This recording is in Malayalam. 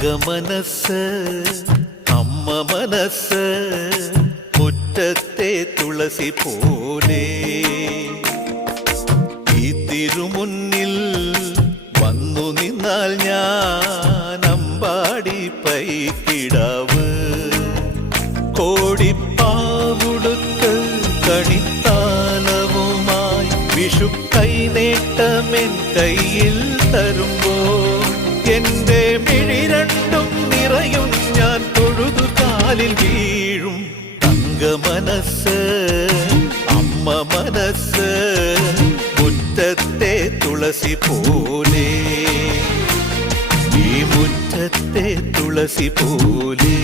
തങ്കമനസ് അമ്മ മനസ് മുറ്റത്തെ തുളസി പോലെ ഈ തിരുമുന്നിൽ വന്നു നിന്നാൽ ഞാൻ അമ്പാടി പൈക്കിടാവ് കോടിപ്പാവുടുത്ത് കണിത്താലവുമായി വിഷു കൈനേട്ടമെൻ കയ്യിൽ തരുമ്പോൾ എന്റെ മിഴി കാലിൽ വീഴും തങ്ക മനസ്സ് അമ്മ മനസ്സ് മുറ്റത്തെ തുളസി പോലെ. ഈ മുറ്റത്തെ തുളസി പോലെ.